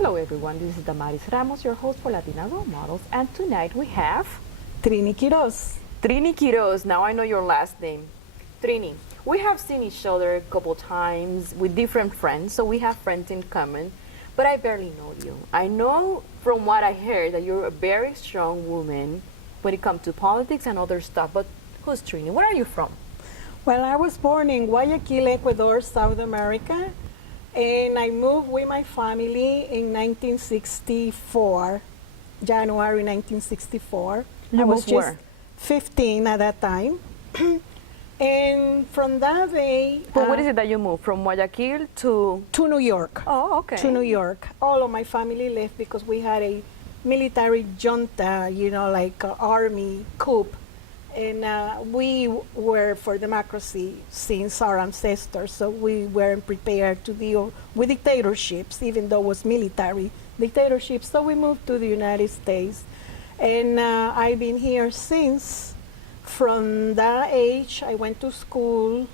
Hello everyone, this is Damaris Ramos, your host for Latina Role Models, and tonight we have Trini Quiroz. Trini Quiroz. Now I know your last name. Trini, we have seen each other a couple times with different friends, so we have friends in common, but I barely know you. I know from what I heard that you're a very strong woman when it comes to politics and other stuff, but who's Trini? Where are you from? Well, I was born in Guayaquil, Ecuador, South America, and I moved with my family in 1964, January 1964. You I was moved just where? 15 at that time. And from that day But what is it that you moved from Guayaquil to? to New York. Oh, okay. To New York. All of my family left because we had a military junta, like army coup. And we were for democracy since our ancestors, so we weren't prepared to deal with dictatorships, even though it was military dictatorships. So we moved to the United States. And I've been here since. From that age, I went to school,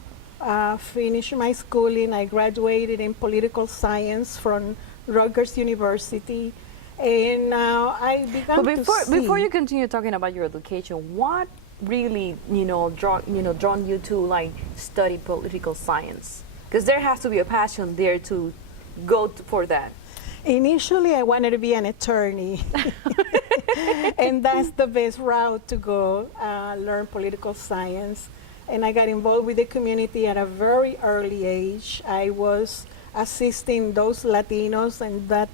finished my schooling. I graduated in political science from Rutgers University. And now I began But to see. before you continue talking about your education, what really drawn you to like study political science? Because there has to be a passion there to go for that. Initially, I wanted to be an attorney. And that's the best route to go, learn political science. And I got involved with the community at a very early age. I was assisting those Latinos, and that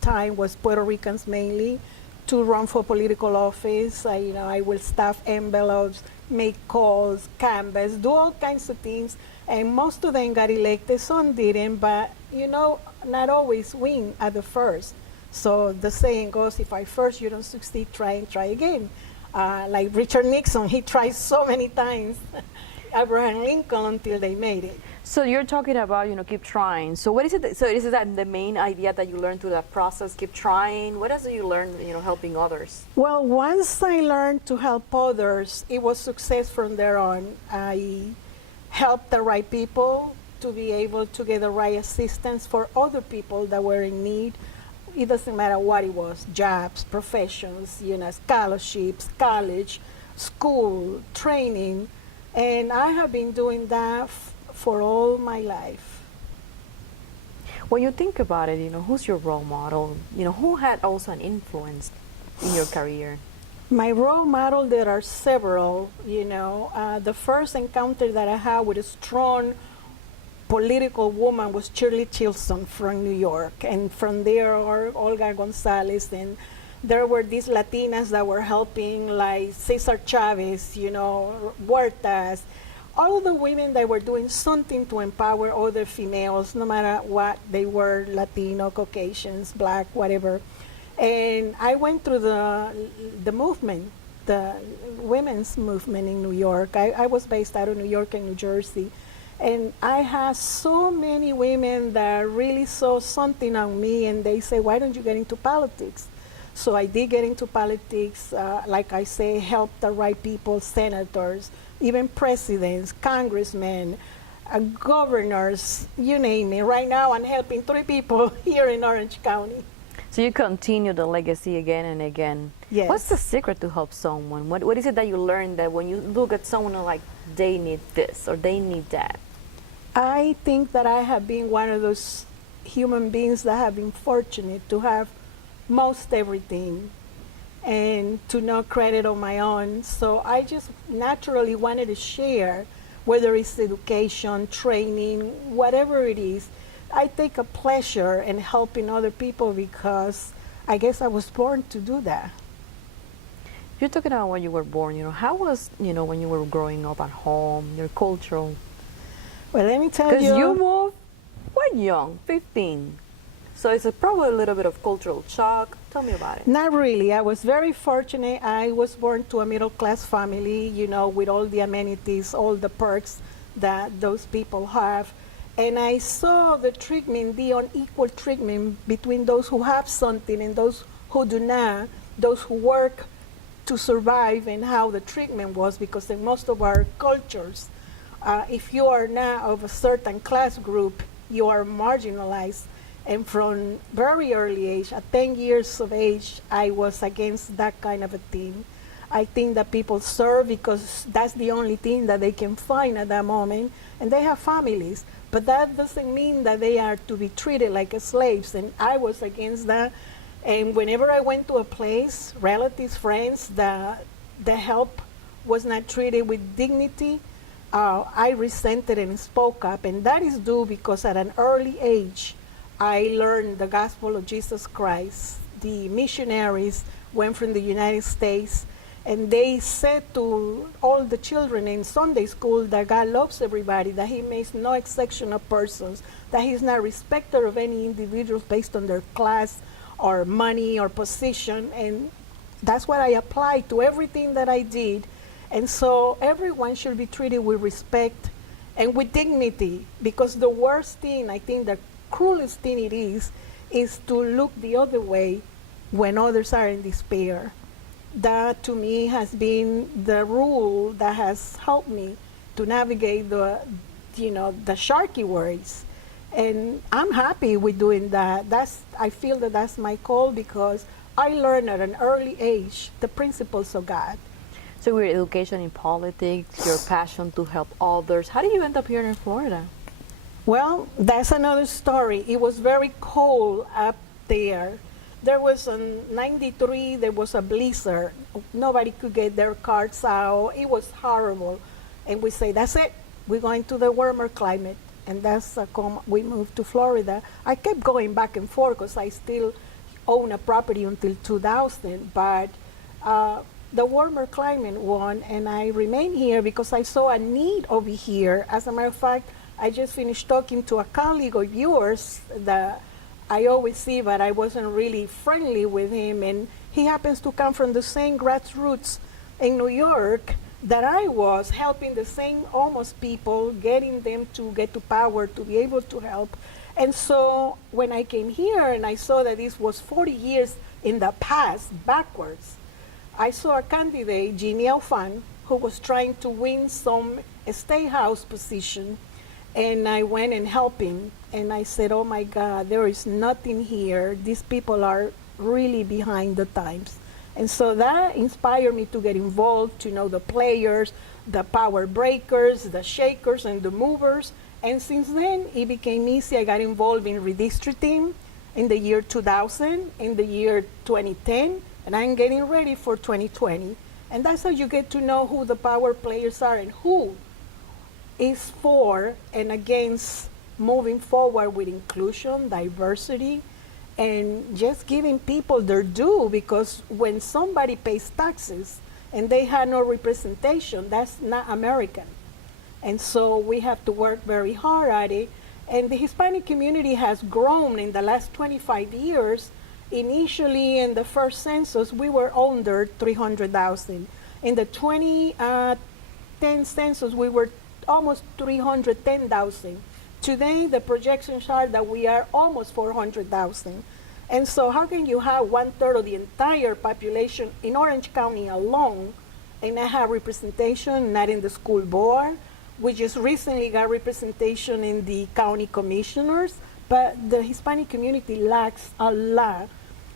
time was Puerto Ricans mainly, to run for political office. I will staff envelopes, make calls, canvass, do all kinds of things. And most of them got elected, some didn't, but not always win at the first. So the saying goes, if at first you don't succeed, try and try again. Like Richard Nixon, he tried so many times, Abraham Lincoln, until they made it. So you're talking about, keep trying. So what is it? So is that the main idea that you learned through that process? Keep trying. What else do you learn, helping others? Well, once I learned to help others, it was success from there on. I helped the right people to be able to get the right assistance for other people that were in need. It doesn't matter what it was, jobs, professions, scholarships, college, school, training. And I have been doing that for all my life. When you think about it, who's your role model? Who had also an influence in your career? My role model, there are several. The first encounter that I had with a strong political woman was Shirley Chisholm from New York, and from there Olga Gonzalez, and there were these Latinas that were helping, like Cesar Chavez, Huertas, all the women that were doing something to empower other females, no matter what they were, Latino, Caucasians, Black, whatever. And I went through the movement, the women's movement in New York. I was based out of New York and New Jersey. And I had so many women that really saw something on me, and they say, why don't you get into politics? So I did get into politics, like I say, help the right people, senators, even presidents, congressmen, governors, you name it. Right now I'm helping 3 people here in Orange County. So you continue the legacy again and again. Yes. What's the secret to help someone? What is it that you learned that when you look at someone like they need this or they need that? I think that I have been one of those human beings that have been fortunate to have most everything and to no credit on my own. So I just naturally wanted to share, whether it's education, training, whatever it is. I take a pleasure in helping other people because I guess I was born to do that. You're talking about when you were born, how was, when you were growing up at home, your cultural? Well, let me tell you. Because you moved quite young, 15. So it's probably a little bit of cultural shock. Tell me about it. Not really. I was very fortunate. I was born to a middle-class family, with all the amenities, all the perks that those people have. And I saw the treatment, the unequal treatment between those who have something and those who do not, those who work to survive, and how the treatment was, because in most of our cultures, if you are not of a certain class group, you are marginalized. And from very early age, at 10 years of age, I was against that kind of a thing. I think that people serve because that's the only thing that they can find at that moment, and they have families. But that doesn't mean that they are to be treated like slaves, and I was against that. And whenever I went to a place, relatives, friends, the help was not treated with dignity, I resented and spoke up. And that is due because at an early age, I learned the gospel of Jesus Christ. The missionaries went from the United States, and they said to all the children in Sunday school that God loves everybody, that he makes no exception of persons, that he's not respecter of any individuals based on their class or money or position. And that's what I applied to everything that I did. And so everyone should be treated with respect and with dignity, because the worst thing, I think the cruelest thing it is to look the other way when others are in despair. That to me has been the rule that has helped me to navigate the sharky words. And I'm happy with doing that. I feel that that's my call, because I learned at an early age the principles of God. So your education in politics, your passion to help others, how did you end up here in Florida? Well, that's another story. It was very cold up there. There was in 93, there was a blizzard. Nobody could get their cars out. It was horrible. And we say, that's it. We're going to the warmer climate. And that's we moved to Florida. I kept going back and forth because I still own a property until 2000. But the warmer climate won, and I remained here because I saw a need over here. As a matter of fact, I just finished talking to a colleague of yours that I always see, but I wasn't really friendly with him. And he happens to come from the same grassroots in New York that I was, helping the same almost people, getting them to get to power, to be able to help. And so when I came here and I saw that this was 40 years in the past, backwards, I saw a candidate, Jimmy Alfan, who was trying to win some state house position. And I went and helped him. And I said, oh my God, there is nothing here. These people are really behind the times. And so that inspired me to get involved, to know the players, the power breakers, the shakers, and the movers. And since then, it became easy. I got involved in redistricting in the year 2000, in the year 2010, and I'm getting ready for 2020. And that's how you get to know who the power players are and who is for and against moving forward with inclusion, diversity, and just giving people their due, because when somebody pays taxes and they have no representation, that's not American. And so we have to work very hard at it. And the Hispanic community has grown in the last 25 years. Initially, in the first census, we were under 300,000. In the 2010 census, we were almost 310,000. Today, the projections are that we are almost 400,000. And so how can you have 1/3 of the entire population in Orange County alone and not have representation, not in the school board? We just recently got representation in the county commissioners, but the Hispanic community lacks a lot.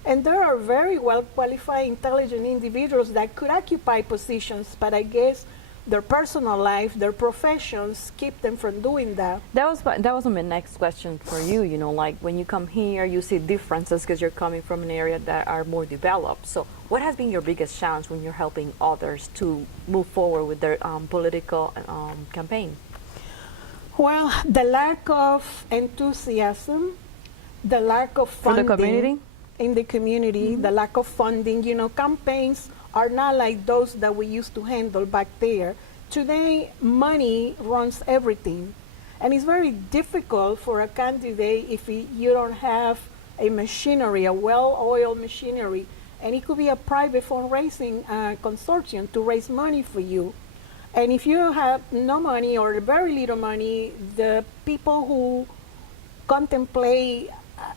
And there are very well qualified, intelligent individuals that could occupy positions, but I guess their personal life, their professions keep them from doing that. That was my next question for you. You know, like when you come here, you see differences because you're coming from an area that are more developed. So what has been your biggest challenge when you're helping others to move forward with their political campaign? Well, the lack of enthusiasm, the lack of funding for the community? In the community, the lack of funding. You know, campaigns are not like those that we used to handle back there. Today, money runs everything. And it's very difficult for a candidate if you don't have a machinery, a well-oiled machinery. And it could be a private fundraising consortium to raise money for you. And if you have no money or very little money, the people who contemplate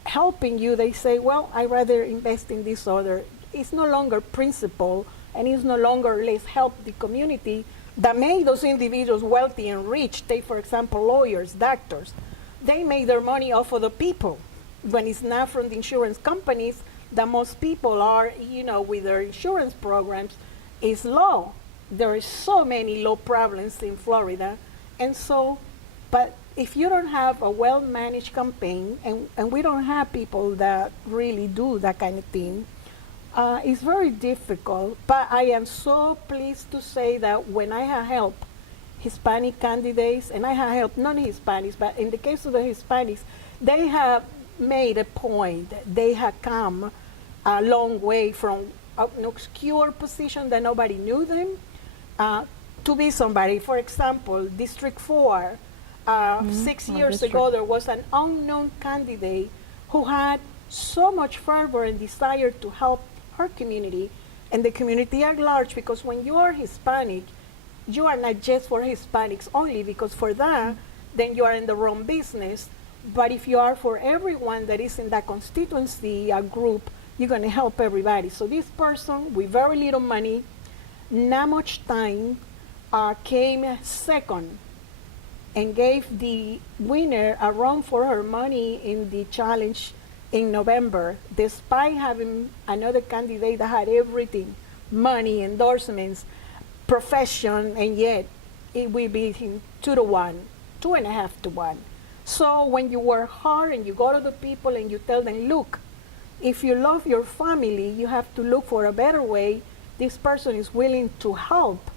helping you, they say, well, I'd rather invest in this other. It's no longer principle, and it's no longer let's help the community that made those individuals wealthy and rich. Take, for example, lawyers, doctors. They made their money off of the people. when it's not from the insurance companies, that most people are, with their insurance programs, is low. There are so many low prevalence in Florida. And so, but if you don't have a well-managed campaign, and we don't have people that really do that kind of thing, it's very difficult. But I am so pleased to say that when I have helped Hispanic candidates, and I have helped non-Hispanics, but in the case of the Hispanics, they have made a point. They have come a long way from an obscure position that nobody knew them to be somebody. For example, District 4, 6 years ago, there was an unknown candidate who had so much fervor and desire to help her community and the community at large, because when you are Hispanic, you are not just for Hispanics only, because for that, then you are in the wrong business. But if you are for everyone that is in that constituency group, you're going to help everybody. So this person, with very little money, not much time, came second and gave the winner a run for her money in the challenge in November, despite having another candidate that had everything, money, endorsements, profession, and yet it will be him 2-1, 2.5-1. So when you work hard and you go to the people and you tell them, look, if you love your family, you have to look for a better way. This person is willing to help.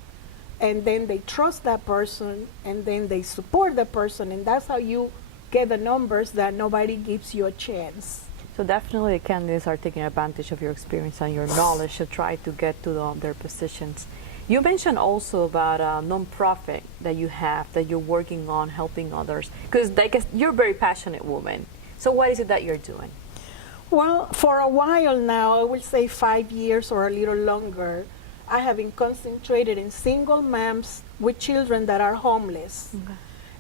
And then they trust that person, and then they support the person, and that's how you get the numbers that nobody gives you a chance. So definitely the candidates are taking advantage of your experience and your knowledge to try to get to their positions. You mentioned also about a nonprofit that you have, that you're working on helping others, because you're a very passionate woman. So what is it that you're doing? Well, for a while now, I would say 5 years or a little longer, I have been concentrated in single moms with children that are homeless. Okay.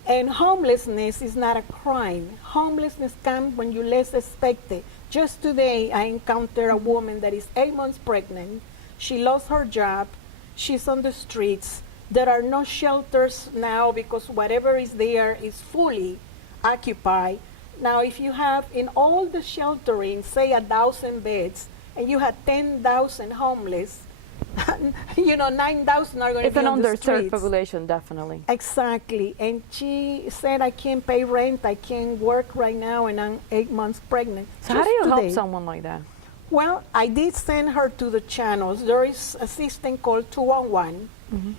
And homelessness is not a crime. Homelessness comes when you least expect it. Just today, I encountered a woman that is 8 months pregnant. She lost her job. She's on the streets. There are no shelters now because whatever is there is fully occupied. Now, if you have in all the sheltering, say 1,000 beds, and you have 10,000 homeless, 9,000 are going to be on the streets. It's an underserved population, definitely. Exactly. And she said, I can't pay rent, I can't work right now, and I'm 8 months pregnant. So how do you help someone like that? Well, I did send her to the channels. There is a system called 211. Mm-hmm.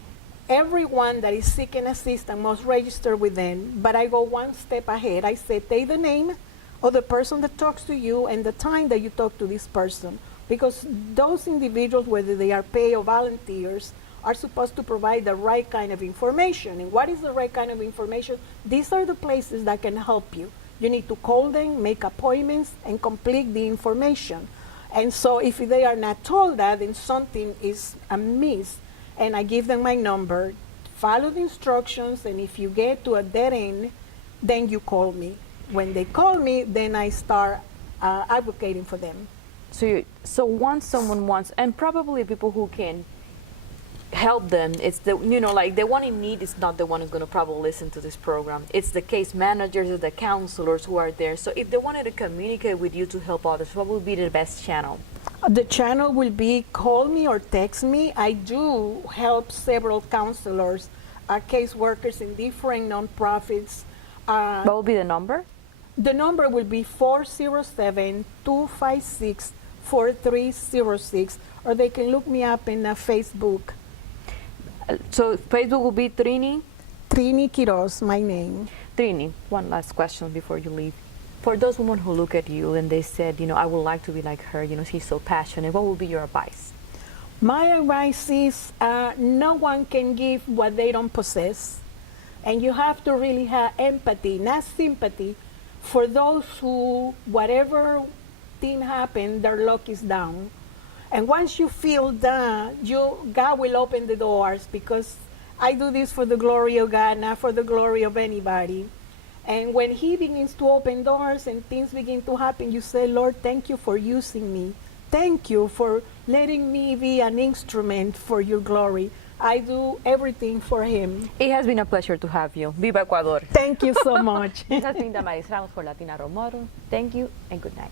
Everyone that is seeking assistance must register with them, but I go one step ahead. I say, take the name of the person that talks to you and the time that you talk to this person, because those individuals, whether they are paid or volunteers, are supposed to provide the right kind of information. And what is the right kind of information? These are the places that can help you. You need to call them, make appointments, and complete the information. And so if they are not told that, then something is amiss. And I give them my number, follow the instructions, and if you get to a dead end, then you call me. When they call me, then I start advocating for them. So once someone wants, and probably people who can help them, it's the one in need is not the one who's going to probably listen to this program. It's the case managers, it's the counselors who are there. So if they wanted to communicate with you to help others, what would be the best channel? The channel will be call me or text me. I do help several counselors, caseworkers in different nonprofits. What will be the number? The number will be 407-256-4306, or they can look me up in Facebook. So Facebook will be Trini? Trini Quiroz, my name. Trini, one last question before you leave. For those women who look at you and they said, I would like to be like her, she's so passionate, what would be your advice? My advice is no one can give what they don't possess. And you have to really have empathy, not sympathy, for those who, whatever thing happened, their luck is down. And once you feel that, God will open the doors, because I do this for the glory of God, not for the glory of anybody. And when He begins to open doors and things begin to happen, you say, Lord, thank you for using me. Thank you for letting me be an instrument for your glory. I do everything for him. It has been a pleasure to have you. Viva Ecuador. Thank you so much. This has been Damaris Ramos for Latina Role Model. Thank you and good night.